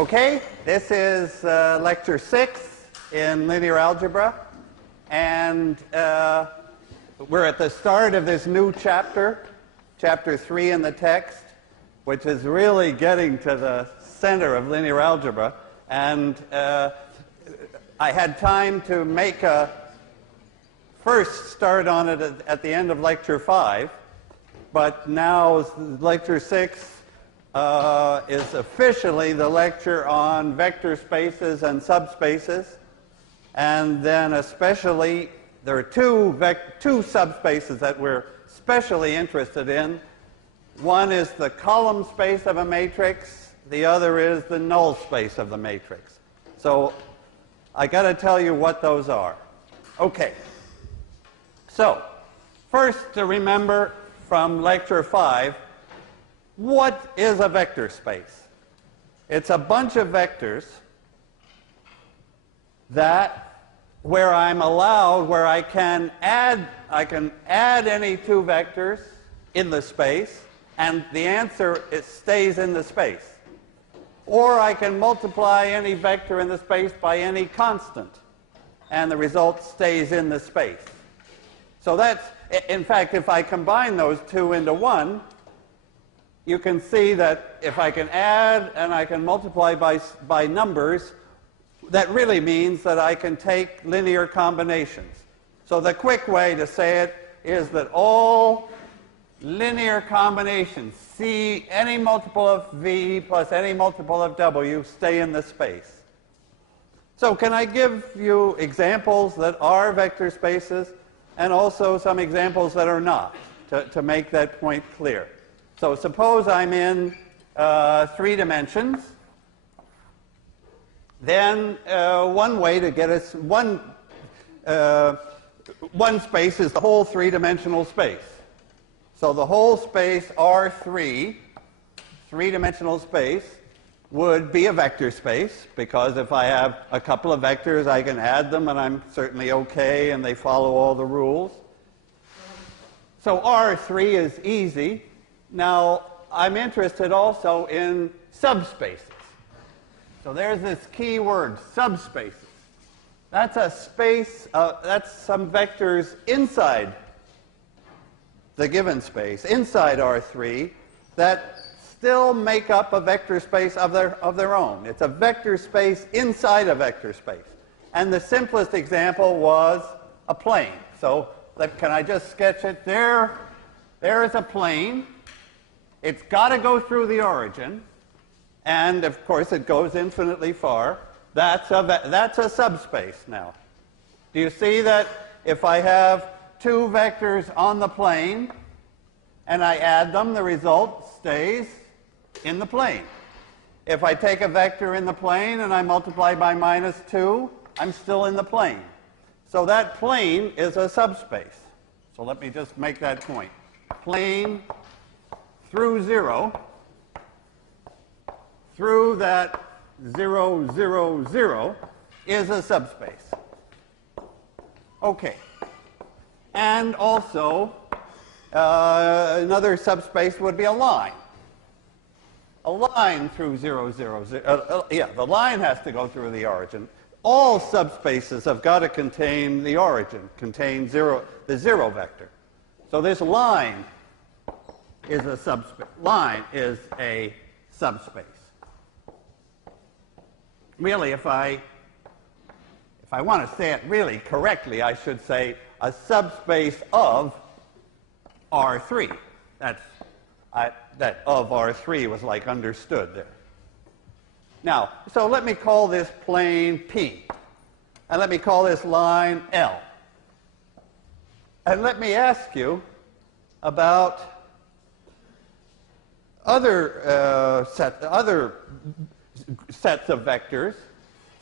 Okay, this is lecture 6 in linear algebra, and we're at the start of this new chapter, chapter 3 in the text, which is really getting to the center of linear algebra. And I had time to make a first start on it at the end of lecture 5, but now lecture 6 is officially the lecture on vector spaces and subspaces, and then especially there are two subspaces that we're especially interested in. One is the column space of a matrix, the other is the null space of the matrix. So I got to tell you what those are. Okay, so first to remember from lecture 5, what is a vector space? It's a bunch of vectors that where I can add any two vectors in the space, and the answer stays in the space. Or I can multiply any vector in the space by any constant, and the result stays in the space. So that's, in fact, if I combine those two into one, you can see that if I can add and I can multiply by numbers, that really means that I can take linear combinations. So the quick way to say it is that all linear combinations, C, any multiple of V plus any multiple of W, stay in the space. So can I give you examples that are vector spaces and also some examples that are not, to make that point clear? So suppose I'm in 3 dimensions. Then one way to get us one space is the whole 3-dimensional space. So the whole space R3, 3-dimensional space, would be a vector space, because if I have a couple of vectors, I can add them and I'm certainly okay and they follow all the rules. So R3 is easy. Now, I'm interested also in subspaces. So there's this key word, subspaces. That's a space, that's some vectors inside the given space, inside R3, that still make up a vector space of their own. It's a vector space inside a vector space. And the simplest example was a plane. So can I just sketch it? There is a plane. It's got to go through the origin, and of course it goes infinitely far. That's a subspace now. Do you see that if I have two vectors on the plane and I add them, the result stays in the plane? If I take a vector in the plane and I multiply by -2, I'm still in the plane. So that plane is a subspace. So let me just make that point. Plane through 0, through that 0, 0, 0, is a subspace. Okay. And also, another subspace would be a line. A line through 0, 0, 0. Yeah, the line has to go through the origin. All subspaces have got to contain the origin, contain the 0 vector. So this line is a subspace. Line is a subspace. Really, if I want to say it really correctly, I should say a subspace of R3. That of R3 was like understood there. Now, so let me call this plane P, and let me call this line L. And let me ask you about other sets of vectors.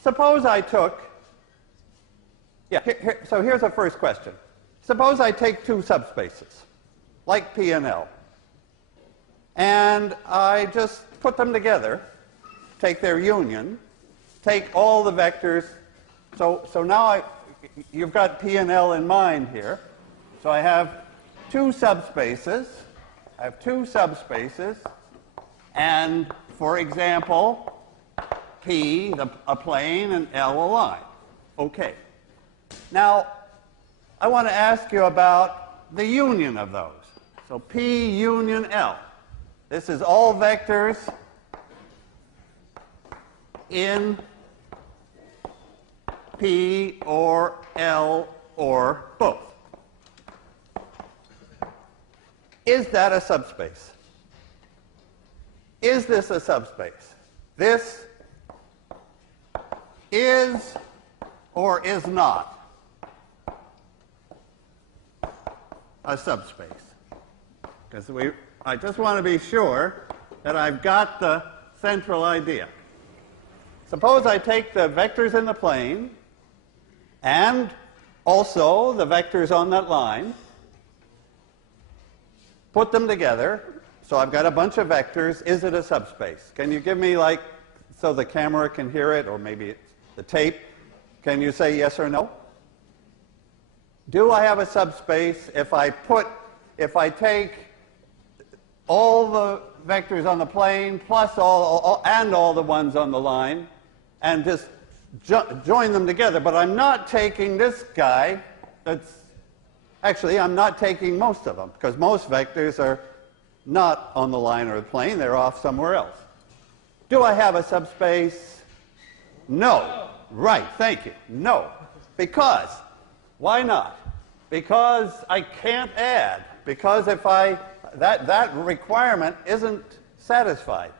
Suppose I took, so here's the first question. Suppose I take two subspaces, like P and L, and I just put them together, take their union, take all the vectors. So now you've got P and L in mind here. So I have two subspaces. And for example, P, a plane, and L, a line. Okay. Now, I want to ask you about the union of those. So P union L. This is all vectors in P or L or both. Is that a subspace? Is this a subspace? This is or is not a subspace. Because I just want to be sure that I've got the central idea. Suppose I take the vectors in the plane and also the vectors on that line, put them together, so I've got a bunch of vectors. Is it a subspace? Can you give me, like, so the camera can hear it, or maybe it's the tape, can you say yes or no? Do I have a subspace if I take all the vectors on the plane plus all the ones on the line and just join them together, but I'm not taking this guy. Actually, I'm not taking most of them, because most vectors are not on the line or the plane. They're off somewhere else. Do I have a subspace? No. Right, thank you. No. Because. Why not? Because I can't add. Because if that requirement isn't satisfied.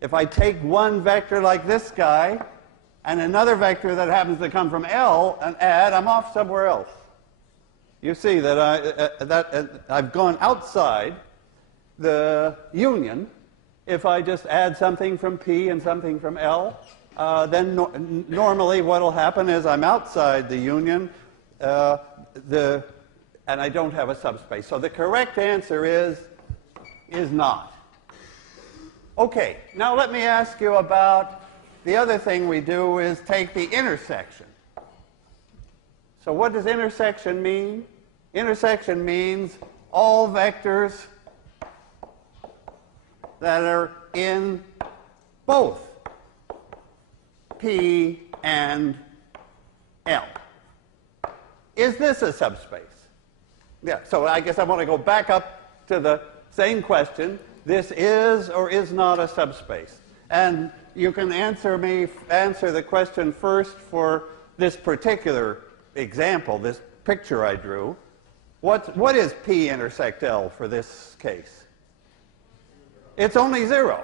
If I take one vector like this guy and another vector that happens to come from L and add, I'm off somewhere else. You see that I've gone outside the union. If I just add something from P and something from L, then normally what will happen is I'm outside the union, and I don't have a subspace. So the correct answer is not. Okay, now let me ask you about the other thing we do is take the intersection. So what does intersection mean? Intersection means all vectors that are in both P and L. Is this a subspace? Yeah, so I guess I want to go back up to the same question. This is or is not a subspace. And you can answer the question first for this particular example, this picture I drew. What is P intersect L for this case? It's only 0.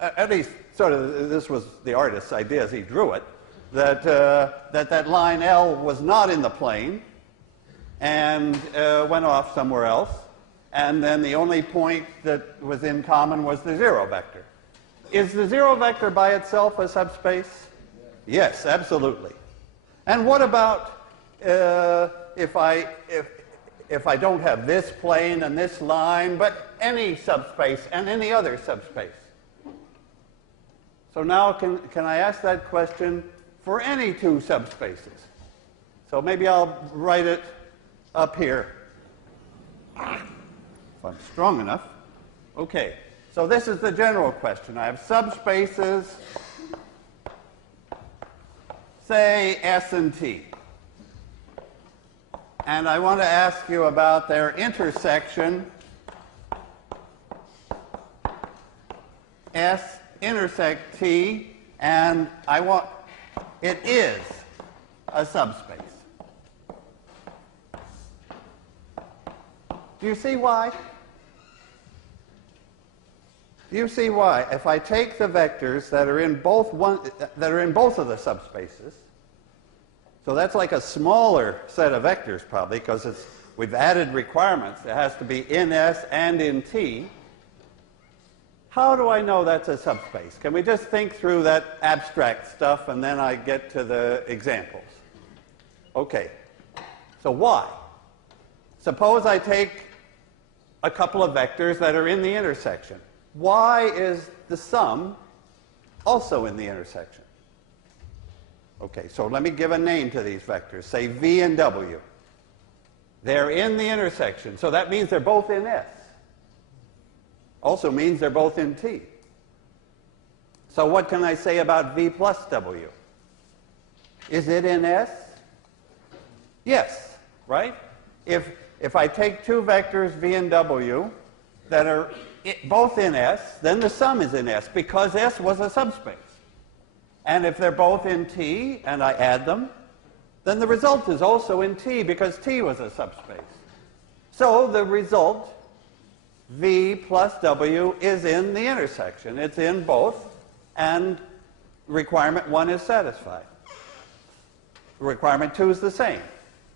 At least, sort of, this was the artist's idea as he drew it, that line L was not in the plane and went off somewhere else. And then the only point that was in common was the 0 vector. Is the 0 vector by itself a subspace? Yes, absolutely. And what about if I don't have this plane and this line, but any subspace and any other subspace? So now can I ask that question for any two subspaces? So maybe I'll write it up here. If I'm strong enough. Okay, so this is the general question. I have subspaces, say S and T. And I want to ask you about their intersection. S intersect T, and it is a subspace. Do you see why? Do you see why? If I take the vectors that are in both of the subspaces, so that's like a smaller set of vectors probably, because we've added requirements. It has to be in S and in T. How do I know that's a subspace? Can we just think through that abstract stuff and then I get to the examples? Okay. So why? Suppose I take a couple of vectors that are in the intersection. Why is the sum also in the intersection? Okay, so let me give a name to these vectors. Say V and W. They're in the intersection, so that means they're both in S. Also means they're both in T. So what can I say about V plus W? Is it in S? Yes, right? If I take two vectors V and W that are both in S, then the sum is in S because S was a subspace. And if they're both in T and I add them, then the result is also in T because T was a subspace. So the result, V plus W, is in the intersection. It's in both, and requirement 1 is satisfied. Requirement 2 is the same.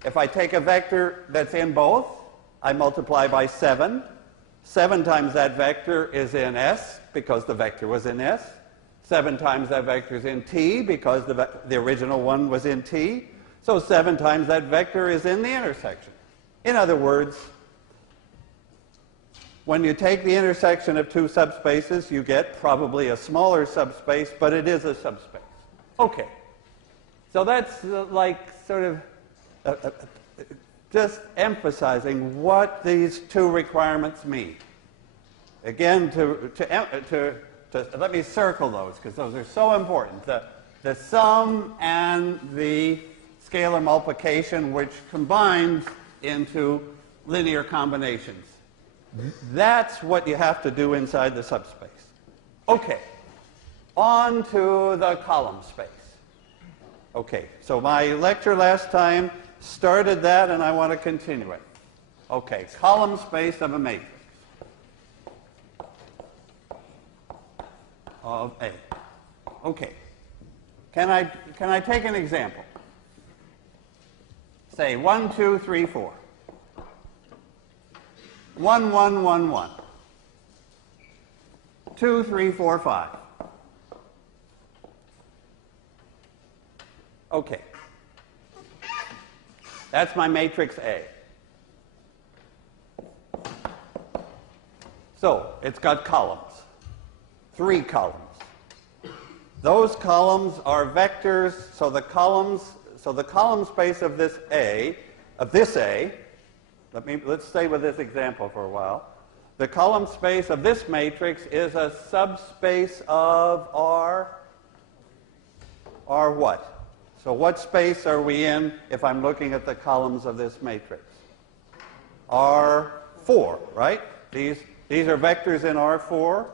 If I take a vector that's in both, I multiply by 7. 7 times that vector is in S because the vector was in S. 7 times that vector is in T because the original one was in T. So 7 times that vector is in the intersection. In other words, when you take the intersection of two subspaces, you get probably a smaller subspace, but it is a subspace. Okay. So that's like sort of just emphasizing what these two requirements mean. Again, let me circle those because those are so important. The sum and the scalar multiplication, which combines into linear combinations. That's what you have to do inside the subspace. Okay, on to the column space. Okay, so my lecture last time started that, and I want to continue it. Okay, column space of a matrix of A. Okay, can I take an example? Say 1, 2, 3, 4. 1, 1, 1, 1. 2, 3, 4, 5. Okay. That's my matrix A. So it's got columns. 3 columns. Those columns are vectors, so the column space of this A, let's stay with this example for a while. The column space of this matrix is a subspace of R what? So what space are we in if I'm looking at the columns of this matrix? R4, right? These are vectors in R4.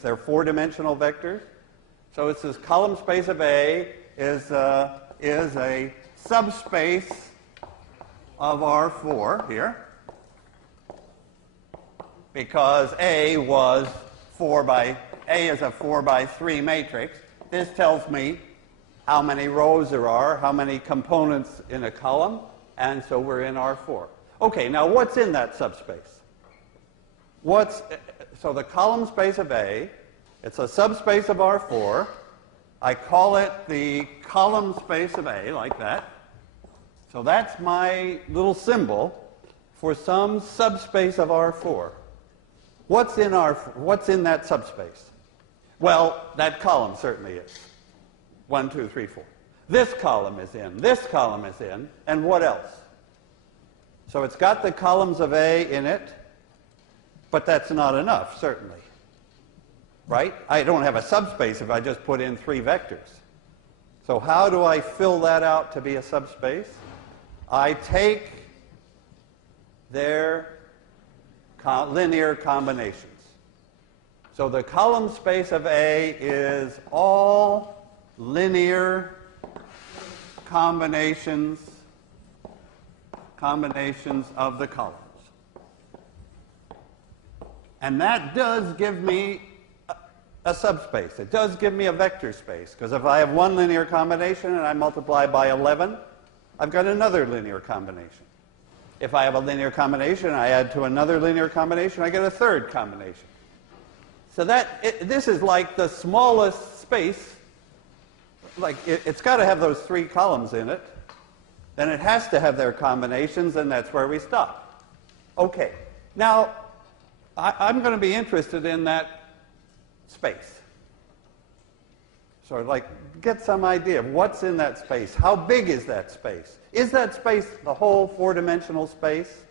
They're 4-dimensional vectors. So it's this column space of A is a subspace of R4 here, because A is a 4 by 3 matrix. This tells me how many rows there are, how many components in a column, and so we're in R4. Okay, now what's in that subspace? So the column space of A, it's a subspace of R4. I call it the column space of A, like that. So that's my little symbol for some subspace of R4. What's in that subspace? Well, that column certainly is. 1, 2, 3, 4. This column is in, this column is in, and what else? So it's got the columns of A in it, but that's not enough, certainly. Right? I don't have a subspace if I just put in 3 vectors. So how do I fill that out to be a subspace? I take their linear combinations. So the column space of A is all linear combinations of the columns. And that does give me a subspace. It does give me a vector space, because if I have one linear combination and I multiply by 11, I've got another linear combination. If I have a linear combination, I add to another linear combination, I get a third combination. So this is like the smallest space. Like it's got to have those 3 columns in it. Then it has to have their combinations, and that's where we stop. Okay. Now, I'm going to be interested in that space. So like get some idea of what's in that space. How big is that space? Is that space the whole 4-dimensional space?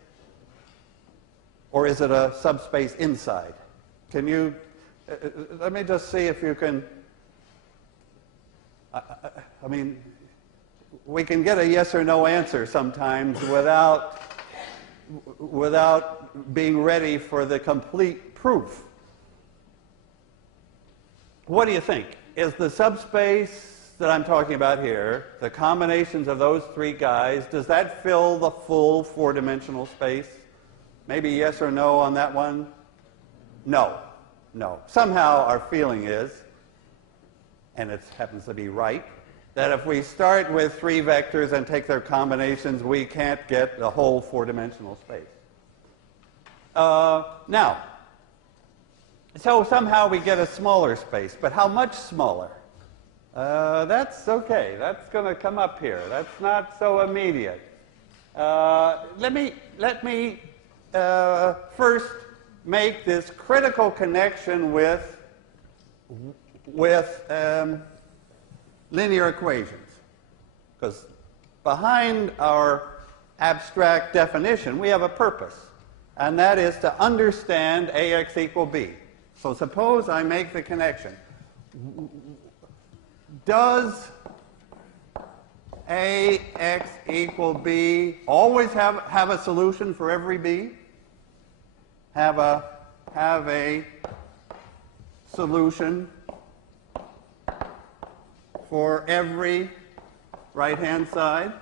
Or is it a subspace inside? Can you, let me just see if you can I mean, we can get a yes or no answer sometimes without being ready for the complete proof. What do you think? Is the subspace that I'm talking about here, the combinations of those three guys, does that fill the full four-dimensional space? Maybe yes or no on that one? No. No. Somehow our feeling is, and it happens to be right, that if we start with three vectors and take their combinations, we can't get the whole four-dimensional space. Now, so somehow we get a smaller space, but how much smaller? That's okay. That's going to come up here. That's not so immediate. Let me first make this critical connection with linear equations, because behind our abstract definition we have a purpose, and that is to understand AX equal B. So suppose I make the connection. Does AX equal B always have a solution for every B? Have a solution for every right-hand side?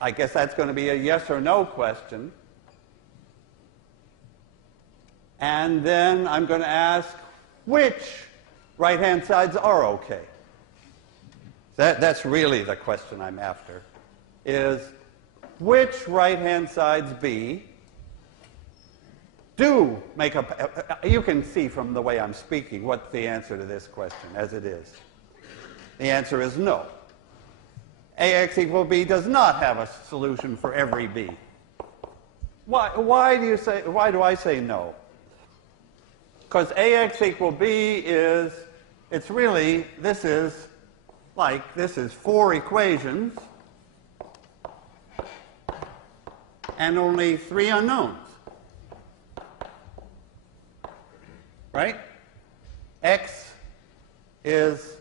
I guess that's going to be a yes or no question. And then I'm going to ask which right-hand sides are okay. That's really the question I'm after, is which right-hand sides B do make a... You can see from the way I'm speaking what's the answer to this question as it is. The answer is no. AX equal B does not have a solution for every B. Why do I say no? Because AX equal B is, it's really, this is four equations and only three unknowns. Right? X is,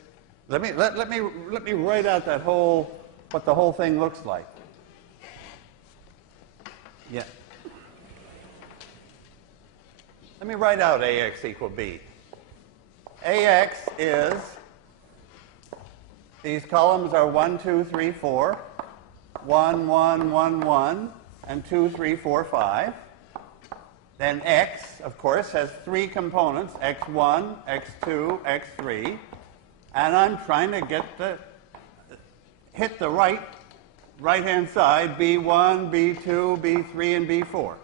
let me write out that what the whole thing looks like. Yeah. Let me write out AX equal B. AX is, these columns are 1, 2, 3, 4, 1, 1, 1, 1, and 2, 3, 4, 5. Then X, of course, has three components, X1, X2, X3. And I'm trying to hit the right-hand side, B1, B2, B3, and B4.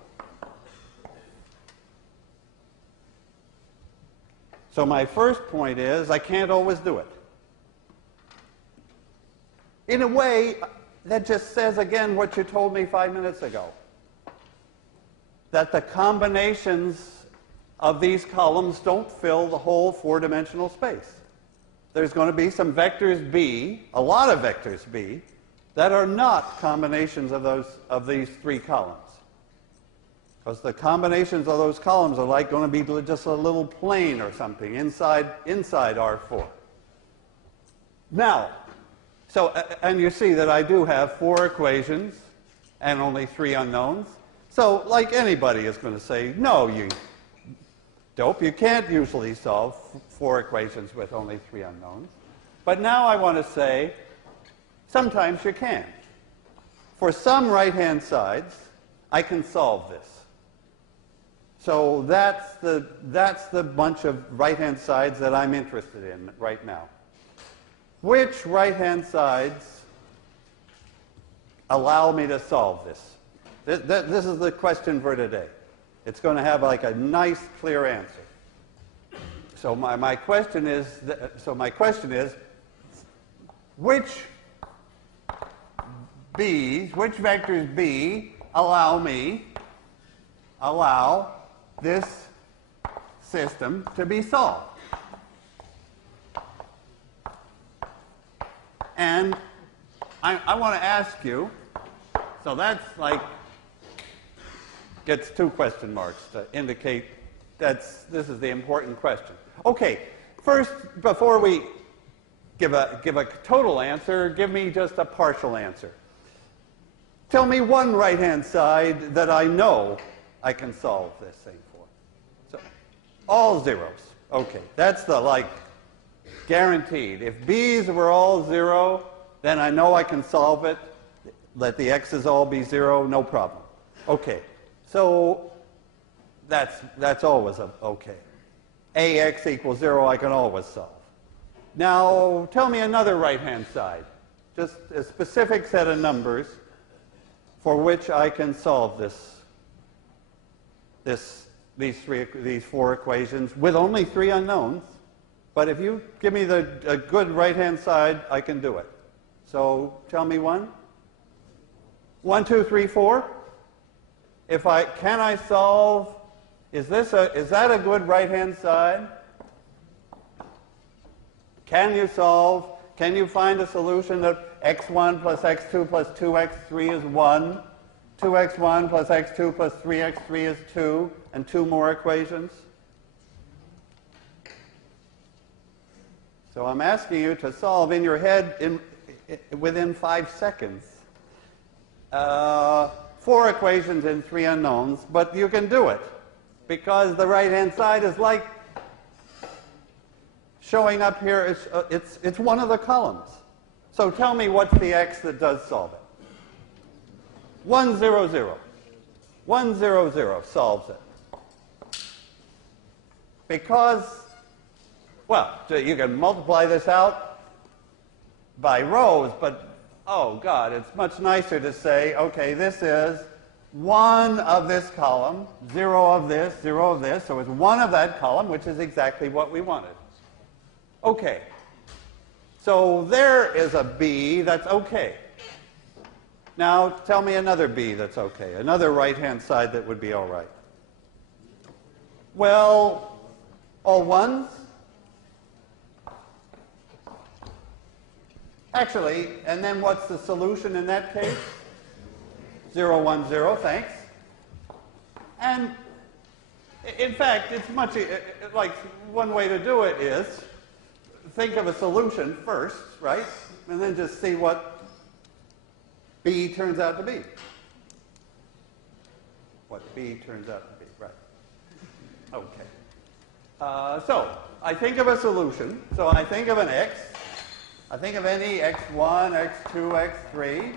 So my first point is I can't always do it. In a way, that just says again what you told me 5 minutes ago, that the combinations of these columns don't fill the whole four-dimensional space. There's going to be some vectors B, a lot of vectors B, that are not combinations of these three columns. Because the combinations of those columns are like going to be just a little plane or something inside R4. Now, and you see that I do have four equations and only three unknowns. So, like anybody is going to say, no, you dope, you can't usually solve four equations with only three unknowns. But now I want to say, sometimes you can. For some right-hand sides, I can solve this. So that's the bunch of right-hand sides that I'm interested in right now. Which right-hand sides allow me to solve this? This is the question for today. It's going to have like a nice, clear answer. So my question is, which vectors B allow this system to be solved? And I want to ask you, so that's like, gets two question marks to indicate this is the important question. Okay, first, before we give a total answer, give me just a partial answer. Tell me one right-hand side that I know I can solve this thing for. So, all zeros. Okay, that's the, like, guaranteed. If b's were all 0, then I know I can solve it. Let the x's all be 0, no problem. Okay, so that's always okay. Ax equals 0, I can always solve. Now, tell me another right-hand side. Just a specific set of numbers for which I can solve these 4 equations with only 3 unknowns. But if you give me a good right-hand side, I can do it. So tell me one. 1, 2, 3, 4. Can I solve? Is that a good right-hand side? Can you solve? Can you find a solution that x1 plus x2 plus 2x3 is 1, 2x1 plus x2 plus 3x3 is 2, and 2 more equations? So I'm asking you to solve in your head within 5 seconds 4 equations and 3 unknowns, but you can do it because the right-hand side is like showing up here. It's one of the columns. So tell me what's the x that does solve it. 1, 0, 0. 1, 0, 0 solves it. Because, well, you can multiply this out by rows, but, oh, God, it's much nicer to say, okay, this is 1 of this column, 0 of this, 0 of this, so it's 1 of that column, which is exactly what we wanted. Okay. So there is a b that's okay. Now tell me another b that's okay, another right-hand side that would be all right. Well, all ones? Actually, and then what's the solution in that case? 0, 1, 0, thanks. And in fact, it's much like one way to do it is think of a solution first, right? And then just see what b turns out to be. What b turns out to be, right. Okay. So I think of a solution. So I think of an x. I think of any x1, x2, x3.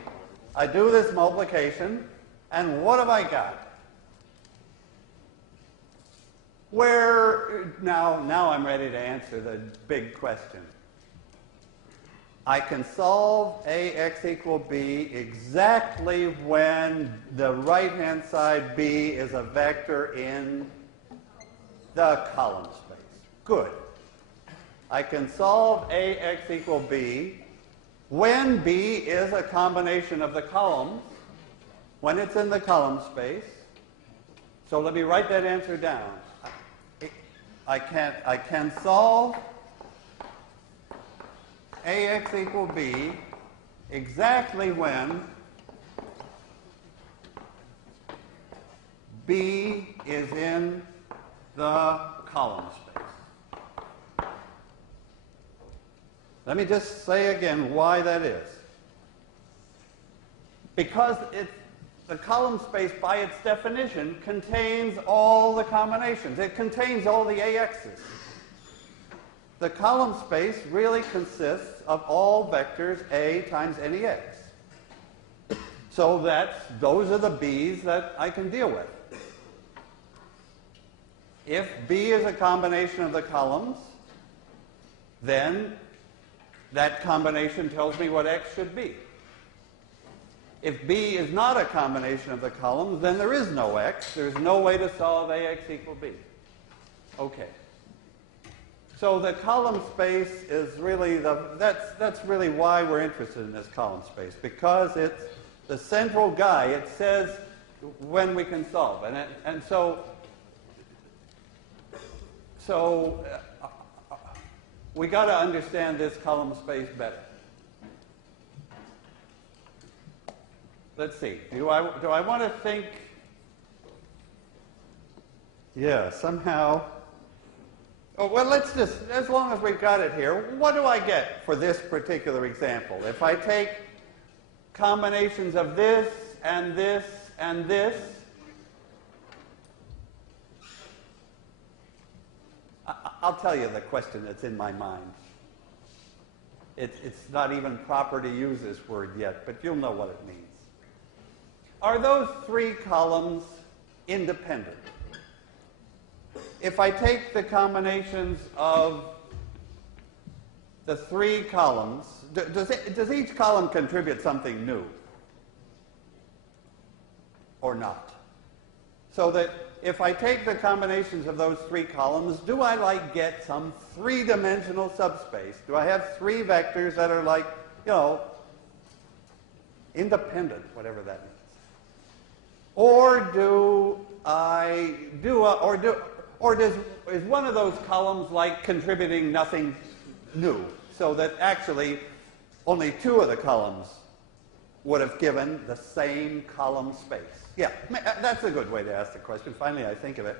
I do this multiplication, and what have I got? Now I'm ready to answer the big question. I can solve ax equal b exactly when the right-hand side b is a vector in the column space. Good. I can solve ax equal b when b is a combination of the columns, when it's in the column space. So let me write that answer down. I can solve ax equal b exactly when b is in the column space. Let me just say again why that is. Because the column space, by its definition, contains all the combinations. It contains all the AXs. The column space really consists of all vectors A times any X. So those are the B's that I can deal with. If B is a combination of the columns, then that combination tells me what X should be. If B is not a combination of the columns, then there is no X. There's no way to solve AX equal B. Okay. So the column space is really that's really why we're interested in this column space, because it's the central guy. It says when we can solve, and so we got to understand this column space better. Let's see. Do I want to think? Yeah, somehow. Oh, well, let's just, as long as we've got it here, what do I get for this particular example? If I take combinations of this and this and this, I'll tell you the question that's in my mind. It's not even proper to use this word yet, but you'll know what it means. Are those three columns independent? If I take the combinations of the three columns, does each column contribute something new? Or not? So that if I take the combinations of those three columns, do I get some three-dimensional subspace? Do I have three vectors that are independent, whatever that means? Or is one of those columns contributing nothing new, so that actually only two of the columns would have given the same column space? Yeah, that's a good way to ask the question. Finally, I think of it.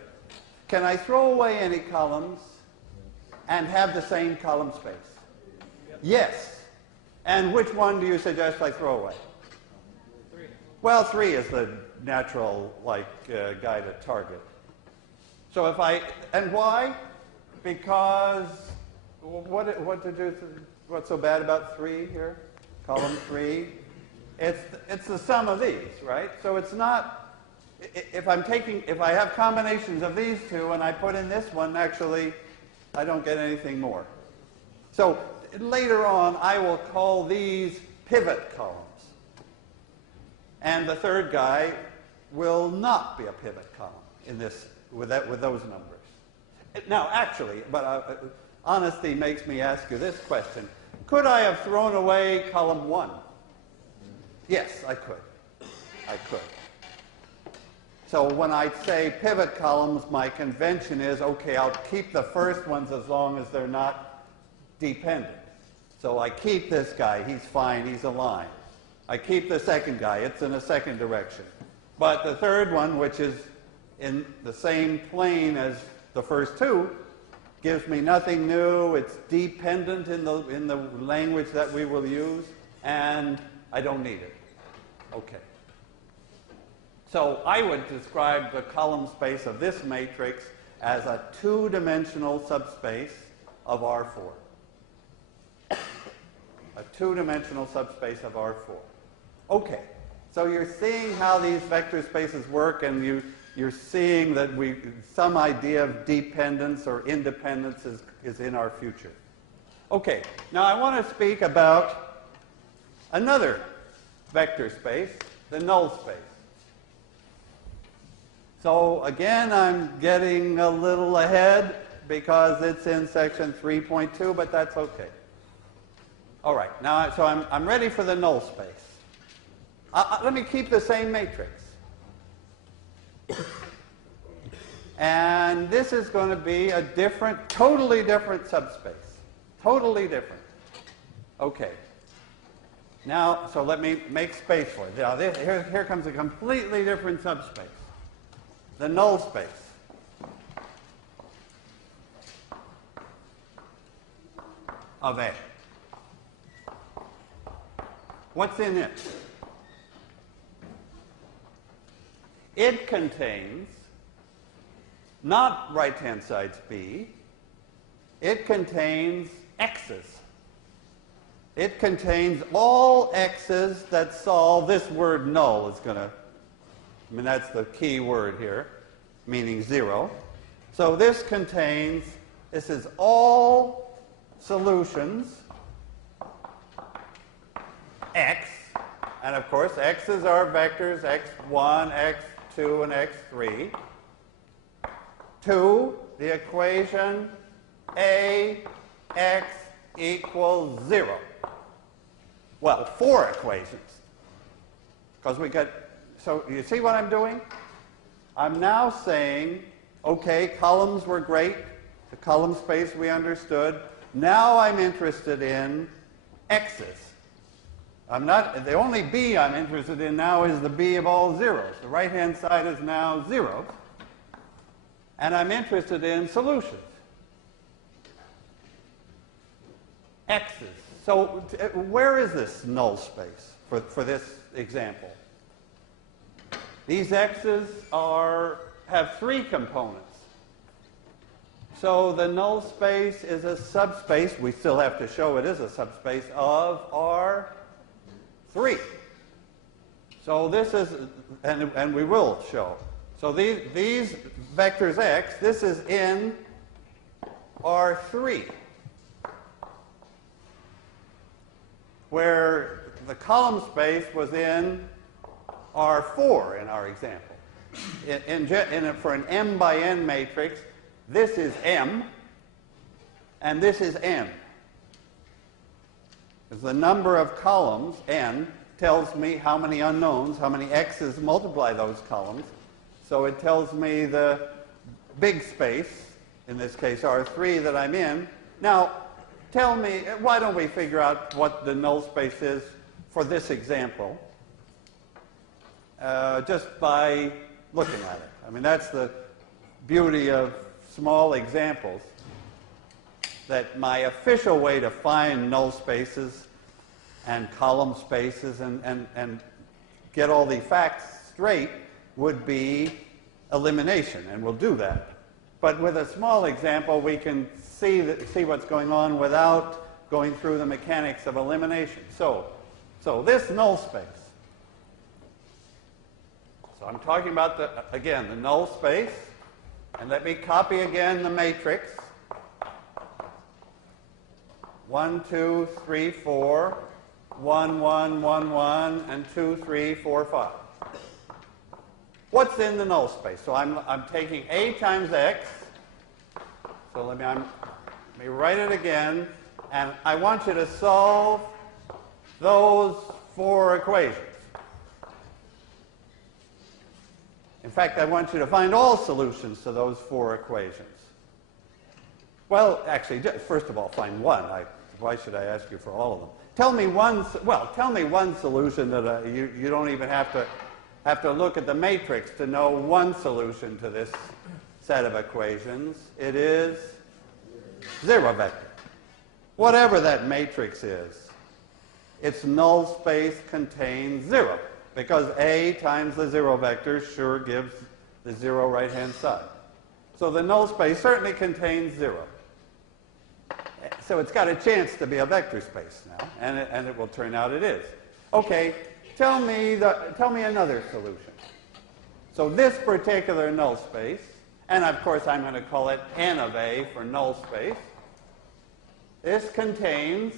Can I throw away any columns and have the same column space? Yep. Yes. And which one do you suggest I throw away? 3. Well, 3 is the natural guy to target. So if and why? Because what's so bad about 3 here? Column 3. It's the sum of these, right? So it's not, if I have combinations of these two and I put in this one, actually, I don't get anything more. So later on, I will call these pivot columns. And the third guy will not be a pivot column in this, with those numbers. Now, actually, but honesty makes me ask you this question. Could I have thrown away column 1? Yes, I could. I could. So when I say pivot columns, my convention is, okay, I'll keep the first ones as long as they're not dependent. So I keep this guy, he's fine, he's aligned. I keep the second guy, it's in a second direction. But the third one, which is in the same plane as the first two, gives me nothing new, it's dependent in the language that we will use, and I don't need it. Okay. So I would describe the column space of this matrix as a two-dimensional subspace of R4. A two-dimensional subspace of R4. Okay. So you're seeing how these vector spaces work, and you're seeing that some idea of dependence or independence is in our future. Okay. Now I want to speak about another vector space, the null space. So again, I'm getting a little ahead because it's in section 3.2, but that's okay. All right, now so I'm ready for the null space. Let me keep the same matrix. And this is going to be a totally different subspace. Totally different. Okay. Now, so let me make space for it. Now, here comes a completely different subspace. The null space. Of A. What's in it? It contains not right-hand sides B. It contains x's. It contains all x's that solve this word null is going to, that's the key word here, meaning 0. So this is all solutions x, and of course x's are vectors x1, x2, and x3, to the equation ax equals 0. Well, 4 equations. Because so you see what I'm doing? I'm now saying, okay, columns were great. The column space we understood. Now I'm interested in x's. The only b I'm interested in now is the b of all zeros. The right-hand side is now 0. and I'm interested in solutions. X's. So where is this null space for this example? These X's have 3 components. So the null space is a subspace. We still have to show it is a subspace of R3. So this is, and we will show. So these vectors X, this is in R3, where the column space was in R4 in our example. For an M by N matrix, this is M, and this is N. Because the number of columns, N, tells me how many unknowns, how many X's multiply those columns. So it tells me the big space, in this case R3, that I'm in. Now, tell me, why don't we figure out what the null space is for this example, just by looking at it. I mean, that's the beauty of small examples, that my official way to find null spaces and column spaces and get all the facts straight would be elimination, and we'll do that. But with a small example, we can see what's going on without going through the mechanics of elimination. So this null space. So I'm talking about, again, the null space. And let me copy again the matrix. 1, 2, 3, 4, 1, 1, 1, 1, and 2, 3, 4, 5. What's in the null space? So I'm taking A times X. So let me write it again. And I want you to solve those 4 equations. In fact, I want you to find all solutions to those 4 equations. Well, actually, first of all, find one. Why should I ask you for all of them? Tell me one solution that you don't even have to look at the matrix to know one solution to this set of equations. It is 0 vector. Whatever that matrix is, its null space contains 0. Because A times the 0 vector sure gives the 0 right-hand side. So the null space certainly contains 0. So it's got a chance to be a vector space now, and it will turn out it is. Okay, tell me another solution. So this particular null space, and of course I'm going to call it N of A for null space, this contains,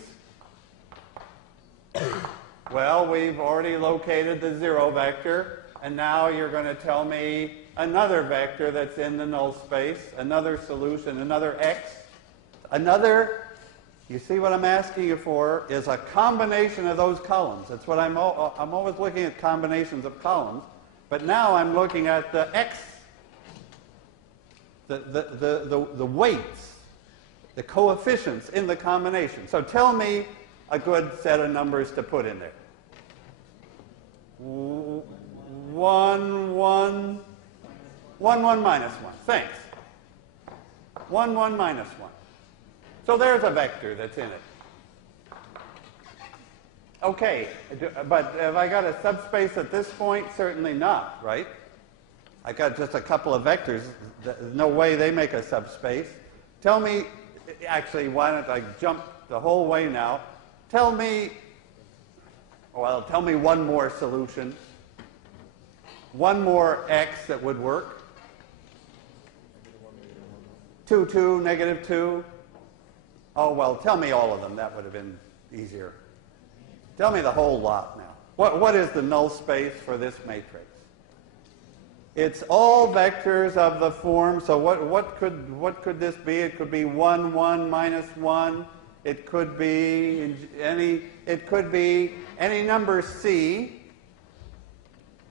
well, we've already located the 0 vector, and now you're going to tell me another vector that's in the null space, another solution, another X. You see what I'm asking you for is a combination of those columns. That's what I'm always looking at, combinations of columns, but now I'm looking at the X, the weights, the coefficients in the combination. So tell me a good set of numbers to put in there. 1, 1, 1, 1 minus 1. Thanks. 1, 1 minus 1. So there's a vector that's in it. Okay, but have I got a subspace at this point? Certainly not, right? I got just a couple of vectors. There's no way they make a subspace. Tell me, actually, why don't I jump the whole way now? Tell me one more solution. One more X that would work. 2, 2, negative 2. Oh, well, tell me all of them. That would have been easier. Tell me the whole lot now. What is the null space for this matrix? It's all vectors of the form. So what could this be? It could be 1, 1 minus 1. It could be any number C,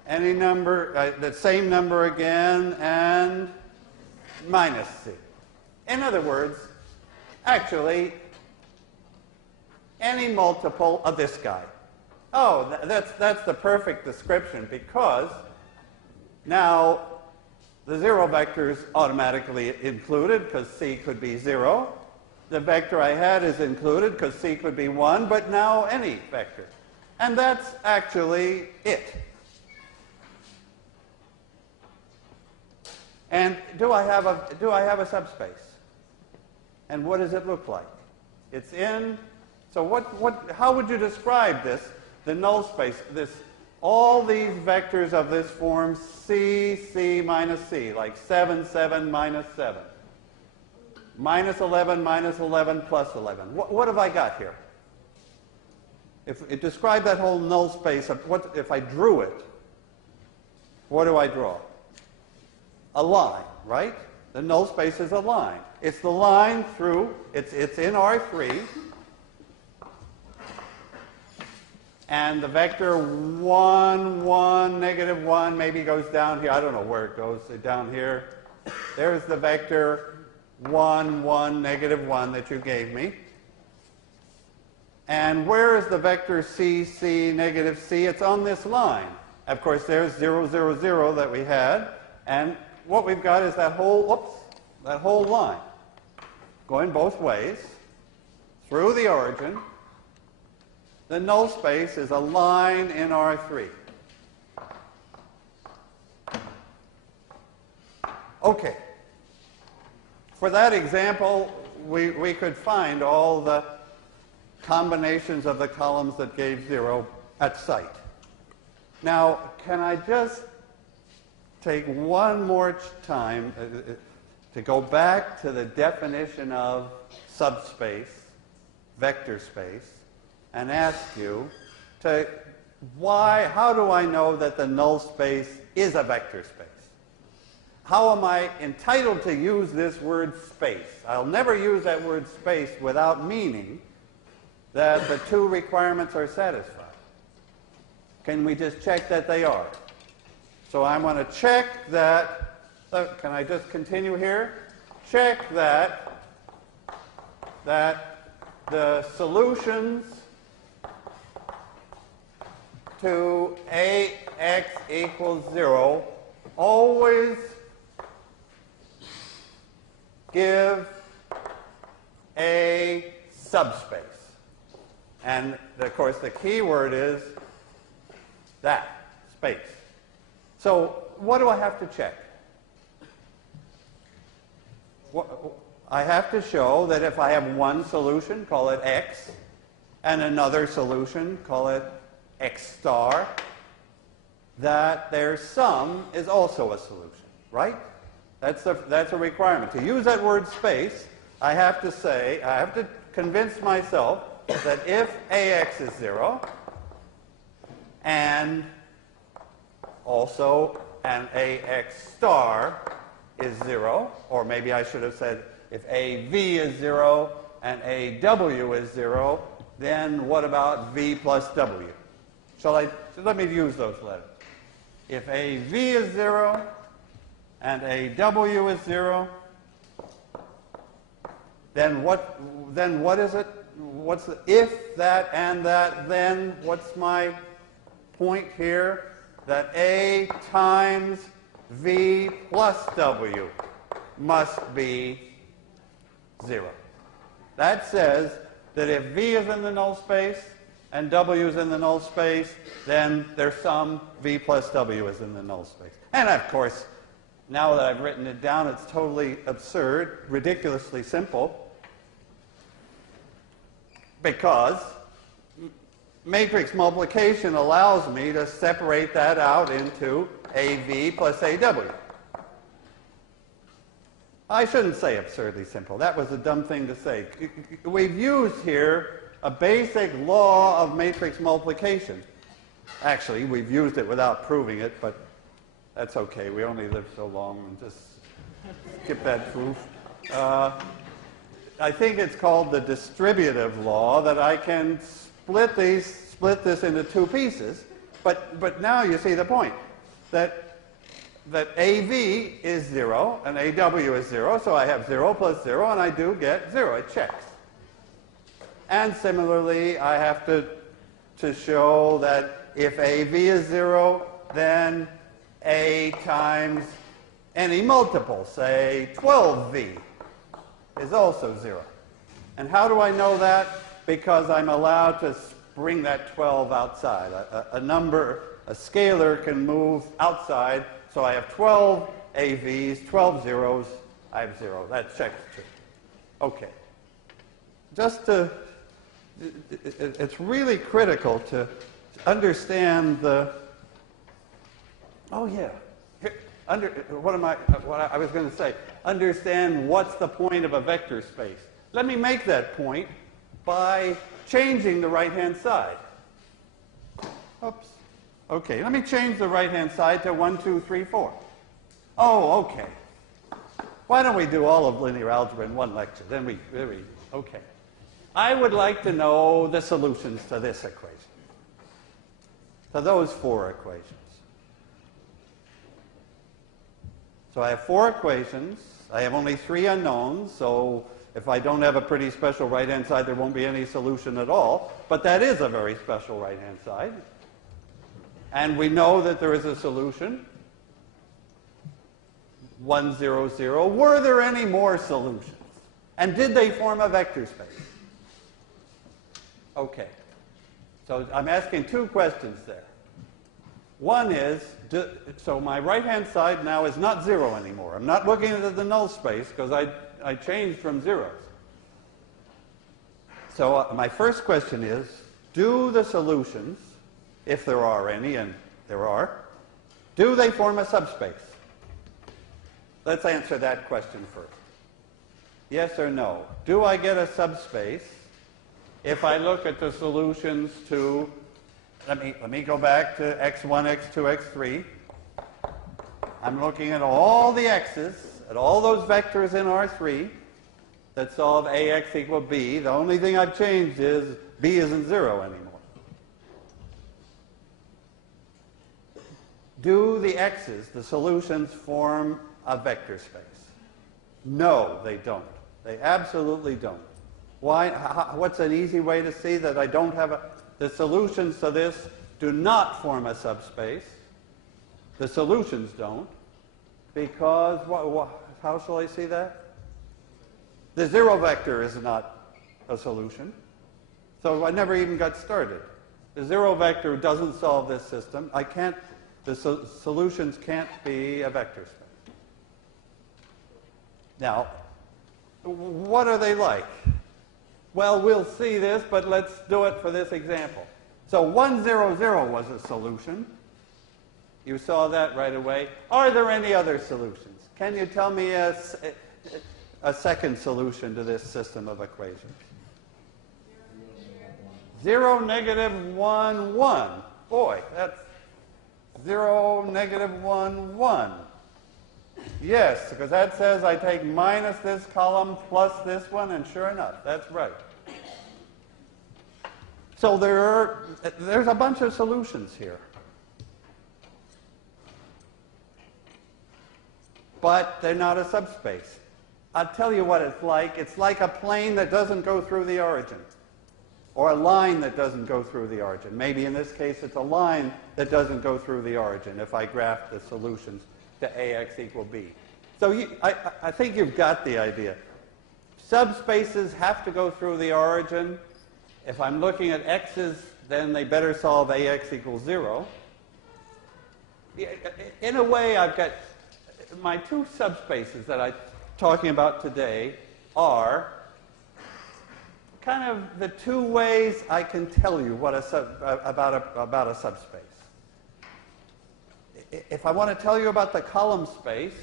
any number, the same number again, and minus C. In other words, actually, any multiple of this guy. Oh, that's the perfect description, because now The 0 vector is automatically included because C could be 0. The vector I had is included because C could be 1, but now any vector. And that's actually it. And do I have a subspace? And what does it look like? It's in. So how would you describe this? The null space. All these vectors of this form, C, C minus C, like 7, 7, minus 7. Minus 11, minus 11, plus 11. What have I got here? If it described that whole null space, if I drew it, what do I draw? A line, right? The null space is a line. It's the line through, it's in R3, and the vector 1, 1, negative 1 maybe goes down here. I don't know where it goes, down here. There's the vector 1, 1, negative 1 that you gave me. And where is the vector C, C, negative C? It's on this line. Of course, there's 0, 0, 0 that we had. And what we've got is that whole line going both ways through the origin. The null space is a line in R3. Okay. For that example, we could find all the combinations of the columns that gave 0 at sight. Now, can I just take one more time to go back to the definition of subspace, vector space, and ask you how do I know that the null space is a vector space? How am I entitled to use this word space? I'll never use that word space without meaning that the two requirements are satisfied. Can we just check that they are? So I want to check that, can I just continue here? Check that the solutions to AX equals 0 always give a subspace. And of course the key word is that, space. So what do I have to check? I have to show that if I have one solution, call it X, and another solution, call it X star, that their sum is also a solution, right? That's a requirement. To use that word space, I have to convince myself that if AX is 0, and also an AX star is 0, or maybe I should have said if AV is 0 and AW is 0, then what about V plus W? So let me use those letters. If AV is 0 and AW is 0, then what is it? What's the if that and that, then what's my point here? That A times V plus W must be 0. That says that if V is in the null space and W is in the null space, then their sum, V plus W, is in the null space. And of course, now that I've written it down, it's totally absurd, ridiculously simple, because matrix multiplication allows me to separate that out into AV plus AW. I shouldn't say absurdly simple. That was a dumb thing to say. We've used here a basic law of matrix multiplication. Actually, we've used it without proving it, but that's okay. We only live so long, and just skip that proof. I think it's called the distributive law, that I can split this into two pieces. But now you see the point, that AV is 0 and AW is 0, so I have 0 plus 0, and I do get 0. It checks. And similarly, I have to show that if AV is 0, then A times Any multiple, say 12v, is also 0. And how do I know that? Because I'm allowed to bring that 12 outside. A scalar can move outside, so I have 12 AVs, 12 zeros, I have 0. That checks true. Okay. It's really critical to understand the, oh yeah, what I was going to say, understand what's the point of a vector space. Let me make that point by changing the right-hand side. Oops. Okay, let me change the right-hand side to 1, 2, 3, 4. Oh, okay. Why don't we do all of linear algebra in one lecture? Okay. I would like to know the solutions to this equation, to those 4 equations. So I have 4 equations. I have only 3 unknowns, so if I don't have a pretty special right-hand side, there won't be any solution at all. But that is a very special right-hand side. And we know that there is a solution. 1, 0, 0. Were there any more solutions? And did they form a vector space? Okay. So I'm asking 2 questions there. One is, so my right-hand side now is not 0 anymore. I'm not looking at the null space because I changed from zeros. So my first question is, do the solutions, if there are any, and there are, do they form a subspace? Let's answer that question first. Yes or no? Do I get a subspace if I look at the solutions to, let me go back to x1, x2, x3. I'm looking at all the x's, at all those vectors in R3 that solve ax equal b. The only thing I've changed is b isn't 0 anymore. Do the x's, the solutions, form a vector space? No, they don't. They absolutely don't. Why? What's an easy way to see that I don't have the solutions to this do not form a subspace? The solutions don't. Because, how shall I see that? The 0 vector is not a solution. So I never even got started. The 0 vector doesn't solve this system. The solutions can't be a vector space. Now, what are they like? Well, we'll see this, but let's do it for this example. So 1, 0, 0 was a solution. You saw that right away. Are there any other solutions? Can you tell me a second solution to this system of equations? 0, negative 1, 1. Boy, that's 0, negative 1, 1. Yes, because that says I take minus this column plus this one, and sure enough, that's right. So there's a bunch of solutions here. But they're not a subspace. I'll tell you what it's like. It's like a plane that doesn't go through the origin, or a line that doesn't go through the origin. Maybe in this case it's a line that doesn't go through the origin if I graph the solutions to ax equal b. So I think you've got the idea. Subspaces have to go through the origin. If I'm looking at x's, then they better solve ax equals 0. In a way, I've got my 2 subspaces that I'm talking about today are kind of the 2 ways I can tell you what about a subspace. If I want to tell you about the column space,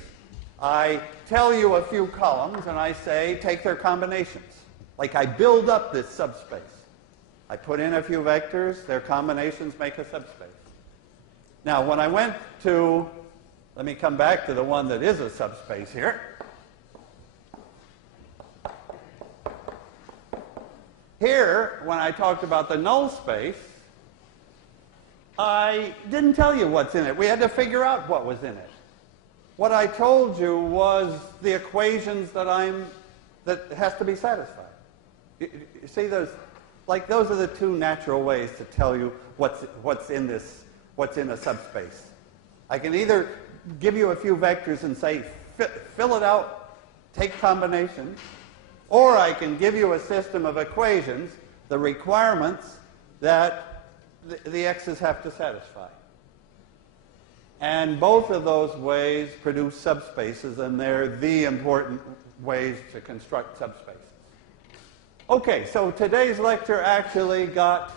I tell you a few columns and I say, take their combinations. Like I build up this subspace. I put in a few vectors, their combinations make a subspace. Now, when I went to, let me come back to the one that is a subspace here. Here, when I talked about the null space, I didn't tell you what's in it. We had to figure out what was in it. What I told you was the equations that has to be satisfied. You see those? Like those are the 2 natural ways to tell you what's in a subspace. I can either give you a few vectors and say, fill it out, take combinations. Or I can give you a system of equations, the requirements that the x's have to satisfy. And both of those ways produce subspaces, and they're the important ways to construct subspaces. Okay, so today's lecture actually got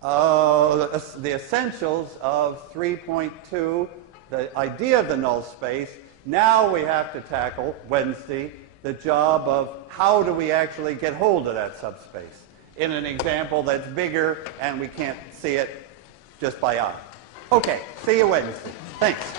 the essentials of 3.2, the idea of the null space. Now we have to tackle, Wednesday, the job of how do we actually get hold of that subspace in an example that's bigger and we can't see it just by eye. Okay, see you Wednesday. Thanks.